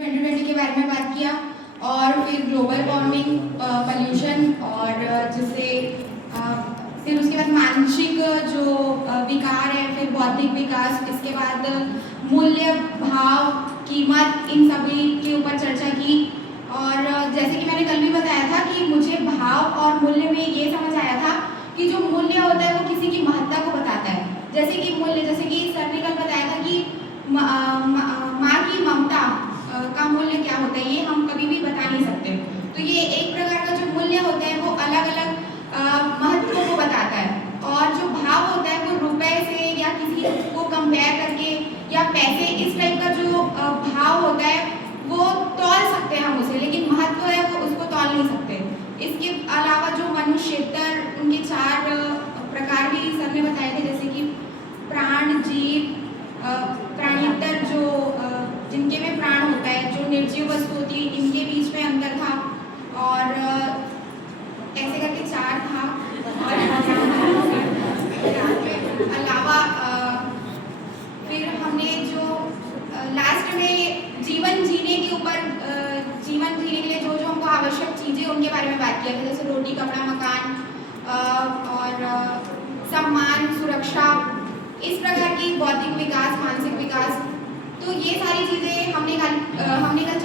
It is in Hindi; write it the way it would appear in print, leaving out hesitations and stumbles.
2020 के बारे में बात किया और फिर ग्लोबल वार्मिंग, पॉल्यूशन और जिससे फिर उसके बाद मानसिक जो विकार है, फिर बौद्धिक विकास, इसके बाद मूल्य, भाव, कीमत, इन सभी के ऊपर चर्चा की। और जैसे कि मैंने कल भी बताया था कि मुझे भाव और मूल्य में ये समझ आया था कि जो मूल्य होता है वो किसी की महत्ता को बताता है। जैसे कि मूल्य, जैसे कि सर ने कल बताया था कि माँ की ममता का मूल्य क्या होता है, ये हम कभी भी बता नहीं सकते। तो ये एक प्रकार का जो मूल्य होता है वो अलग अलग महत्व को बताता है। और जो भाव होता है वो रुपए से या किसी को कंपेयर करके या पैसे, इस टाइप का जो भाव होता है वो तौल सकते हैं हम उसे, लेकिन महत्व है वो उसको तौल नहीं सकते। इसके अलावा जो मनुष्यतर, उनके 4 प्रकार भी सर ने बताए थे, जैसे कि प्राण, जीव, प्राणितर जो जिनके में प्राण होता है, जो निर्जीव वस्तु होती है, इनके बीच में अंतर था। और ऐसे करके 4 था। अलावा फिर हमने जो लास्ट में जीवन जीने के ऊपर, जीवन जीने के लिए जो जो हमको आवश्यक चीज़ें उनके बारे में बात किया था, जैसे रोटी, कपड़ा, मकान और सम्मान, सुरक्षा, इस प्रकार की बौद्धिक विकास, मानसिक विकास। तो ये सारी चीज़ें हमने कल